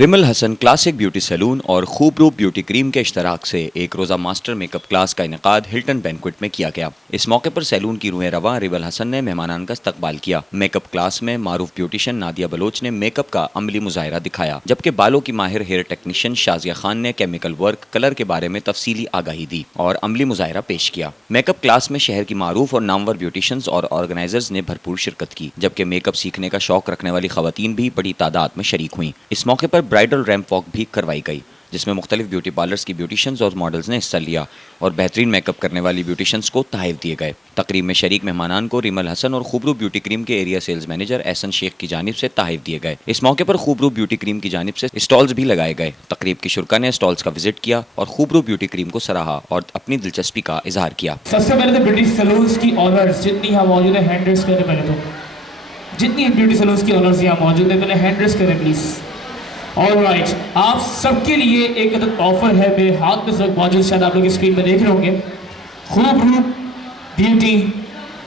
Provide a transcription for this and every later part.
Rimmel Hasan classic beauty salon और Khubroop beauty cream के इश्तराक से एक रोज़ा मास्टर मेकअप क्लास का इनेकाद हिल्टन बैंक्वेट में किया गया। इस मौके पर सैलून की रूहें रवां रिमल हसन ने मेहमानान का इस्तकबाल किया। मेकअप क्लास में मारूफ ब्यूटिशियन नादिया बलोच ने मेकअप का अमली मुजाहिरा दिखाया, जबकि बालों की माहिर हेयर टेक्नीशियन शाजिया खान ने केमिकल वर्क कलर के बारे में तफसीली आगाही दी और अमली मुजाहिरा पेश किया। मेकअप क्लास में शहर की मारूफ और नामवर ब्यूटिशियंस और ऑर्गेनाइजर्स ने भरपूर शिरकत की, जबकि मेकअप सीखने का शौक रखने वाली खवातीन भी बड़ी तादाद में शरीक हुई। इस मौके पर ब्राइडल रैंप वॉक भी करवाई गई, जिसमें मुख्तलिफ ब्यूटी पार्लर्स की ब्यूटिशियंस और मॉडल्स ने हिस्सा लिया और बेहतरीन मेकअप करने वाली ब्यूटिशियंस को तोहफे दिए गए। तकरीब में शरीक मेहमानान को रिमल हसन और खूबरूप ब्यूटी क्रीम के area sales manager Ehsan Shaikh की जानिब से तोहफे दिए गए। इस मौके पर खूबरूप ब्यूटी क्रीम की जानिब से स्टॉल्स भी लगाए गए। तकरीब की शुरका ने स्टॉल्स का विजिट किया और खूबरूप ब्यूटी क्रीम को सराहा और अपनी दिलचस्पी का इजहार किया। सबसे पहले तो ब्यूटी सैलून्स की ऑनर्स जितनी यहाँ मौजूद है हैंड रेस करें। पहले तो जितनी ब्यूटी सैलून्स की ऑनर्स यहाँ मौजूद है पहले हैंड रेस करें प्लीज। ऑलराइट, आप सबके लिए एक अदद ऑफर है मेरे हाथ में सब मौजूद, शायद आप लोग स्क्रीन में देख रहे होंगे। खूबरूप ब्यूटी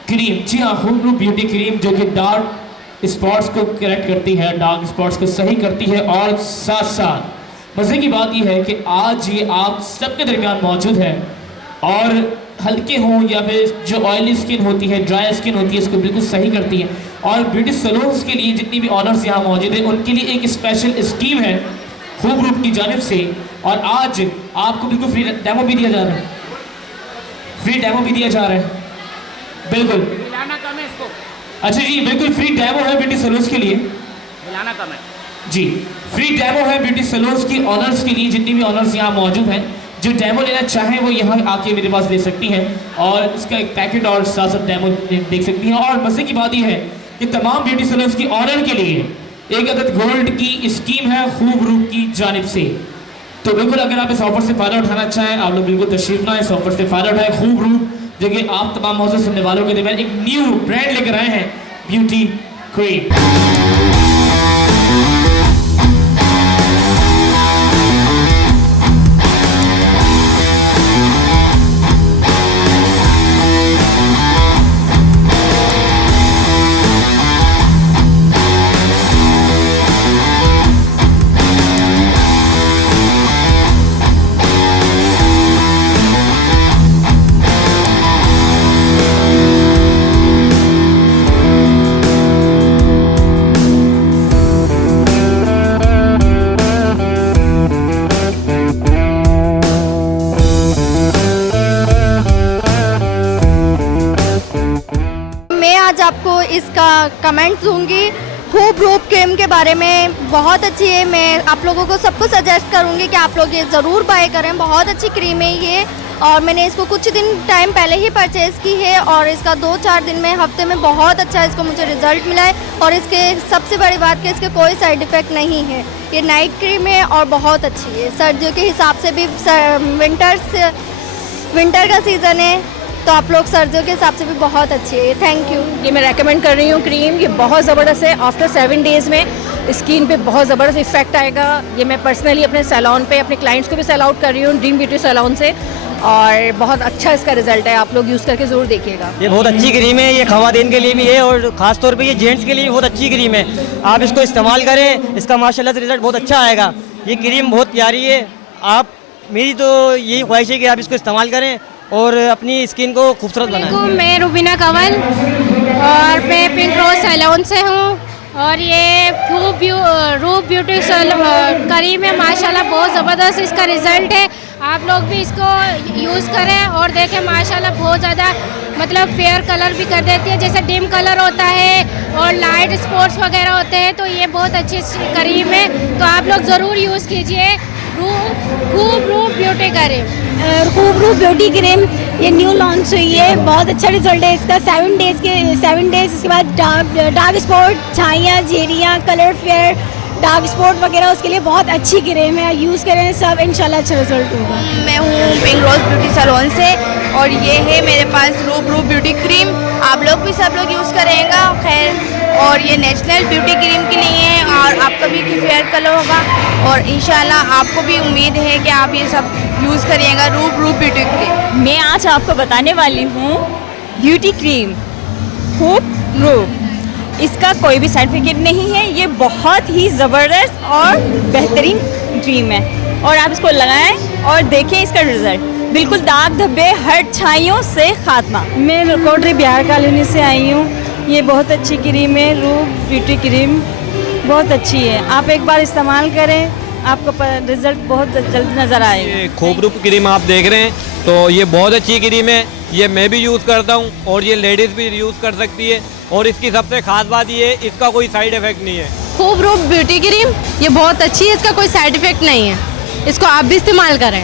क्रीम, जी हाँ, खूबरूप ब्यूटी क्रीम जो कि डार्क स्पॉट्स को करेक्ट करती है, डार्क स्पॉट्स को सही करती है और साथ साथ मज़े की बात यह है कि आज ये आप सबके दरमियान मौजूद है और हल्के हों या फिर जो ऑयली स्किन होती है, ड्राई स्किन होती है, इसको बिल्कुल सही करती है। और ब्यूटी सैलून्स के लिए जितनी भी ऑनर्स यहाँ मौजूद हैं उनके लिए एक स्पेशल स्कीम है खूबरूप की जानिब से, और आज आपको बिल्कुल फ्री डेमो भी दिया जा रहा है। फ्री डेमो भी दिया जा रहा है, बिल्कुल मिलाना कम है इसको। अच्छा जी, बिल्कुल फ्री डेमो है ब्यूटी सैलून्स के लिए, मिलाना कम है जी। फ्री डेमो है ब्यूटी सैलून्स की ऑनर्स के लिए, जितनी भी ऑनर्स यहाँ मौजूद हैं जो डेमो लेना चाहें वो यहाँ आके मेरे पास ले सकती हैं और इसका एक पैकेट और साथ साथ डेमो देख सकती हैं। और मज़े की बात यह है कि तमाम ब्यूटी सैलून्स की ऑनर के लिए एक अदद गोल्ड की स्कीम है खूबरूप की जानिब से। तो बिल्कुल अगर आप इस ऑफर से फ़ायदा उठाना चाहें आप लोग बिल्कुल तशरीफ लाएं, इस ऑफर से फ़ायदा उठाएं। खूबरूप जो कि आप तमाम मौजूद सुनने वालों के दरमियान एक न्यू ब्रांड लेकर आए हैं, ब्यूटी क्रीम। आज आपको इसका कमेंट दूंगी। खूबरूप क्रीम के बारे में बहुत अच्छी है, मैं आप लोगों को सबको सजेस्ट करूंगी कि आप लोग ये ज़रूर बाय करें। बहुत अच्छी क्रीम है ये और मैंने इसको कुछ दिन टाइम पहले ही परचेज़ की है और इसका 2-4 दिन में हफ्ते में बहुत अच्छा इसको मुझे रिज़ल्ट मिला है। और इसके सबसे बड़ी बात कि इसके कोई साइड इफ़ेक्ट नहीं है। ये नाइट क्रीम है और बहुत अच्छी है। सर्दियों के हिसाब से भी विंटर का सीज़न है तो आप लोग सर्दियों के हिसाब से भी बहुत अच्छी है। Thank you. ये मैं रेकमेंड कर रही हूँ क्रीम, ये बहुत ज़बरदस्त है। आफ्टर 7 डेज़ में स्किन पे बहुत ज़बरदस्त इफेक्ट आएगा। ये मैं पर्सनली अपने सैलून पे अपने क्लाइंट्स को भी सेल आउट कर रही हूँ ड्रीम ब्यूटी सैलून से, और बहुत अच्छा इसका रिजल्ट है। आप लोग यूज़ करके ज़रूर देखिएगा। ये बहुत अच्छी क्रीम है, ये खवातीन के लिए भी है और ख़ास तौर पे ये जेंट्स के लिए भी बहुत अच्छी क्रीम है। आप इसको इस्तेमाल करें, इसका माशाल्लाह से रिजल्ट बहुत अच्छा आएगा। ये क्रीम बहुत प्यारी है। आप मेरी तो यही ख्वाहिश है कि आप इसको इस्तेमाल करें और अपनी स्किन को खूबसूरत बनाएं। मैं रुबीना कंवल और मैं पिंक रोज सैलून से हूँ और ये रूप ब्यूटी क्रीम है। माशाल्लाह बहुत ज़बरदस्त इसका रिज़ल्ट है। आप लोग भी इसको यूज़ करें और देखें, माशाल्लाह बहुत ज़्यादा मतलब फेयर कलर भी कर देती है, जैसे डिम कलर होता है और लाइट स्पॉट्स वगैरह होते हैं। तो ये बहुत अच्छी क्रीम है, तो आप लोग ज़रूर यूज़ कीजिए खूबरूप ब्यूटी क्रीम। खूबरूप ब्यूटी क्रीम ये न्यू लॉन्च हुई है, बहुत अच्छा रिजल्ट है इसका। 7 डेज़ इसके बाद डार्क स्पॉट, छाइयाँ, झेरियाँ, कलर फेयर, डार्क स्पॉट वगैरह उसके लिए बहुत अच्छी क्रीम है। यूज़ करें सब, इंशाल्लाह अच्छा रिजल्ट होगा। मैं हूँ पिंक रोज ब्यूटी सैलून से और ये है मेरे पास रूप ब्यूटी क्रीम। आप लोग भी सब लोग यूज़ करेंगे खैर, और ये नेचुरल ब्यूटी क्रीम के लिए है और आपका भी फेयर कलर होगा और इंशाल्लाह आपको भी उम्मीद है कि आप ये सब यूज़ करिएगा रूप ब्यूटी क्रीम। मैं आज आपको बताने वाली हूँ ब्यूटी क्रीम खूबरूप। इसका कोई भी सर्टिफिकेट नहीं है, ये बहुत ही ज़बरदस्त और बेहतरीन क्रीम है और आप इसको लगाएं और देखें इसका रिजल्ट। बिल्कुल दाग धब्बे हर छाइयों से खात्मा। मैं कोटरी बिहार कॉलोनी से आई हूँ। ये बहुत अच्छी क्रीम है, रूप ब्यूटी क्रीम बहुत अच्छी है। आप एक बार इस्तेमाल करें, आपको रिजल्ट बहुत जल्द नज़र आएगा। ये खूबरूप क्रीम आप देख रहे हैं, तो ये बहुत अच्छी क्रीम है। ये मैं भी यूज़ करता हूँ और ये लेडीज़ भी यूज़ कर सकती है और इसकी सबसे खास बात ये है, इसका कोई साइड इफ़ेक्ट नहीं है। खूब रूप ब्यूटी क्रीम ये बहुत अच्छी है, इसका कोई साइड इफ़ेक्ट नहीं है, इसको आप भी इस्तेमाल करें।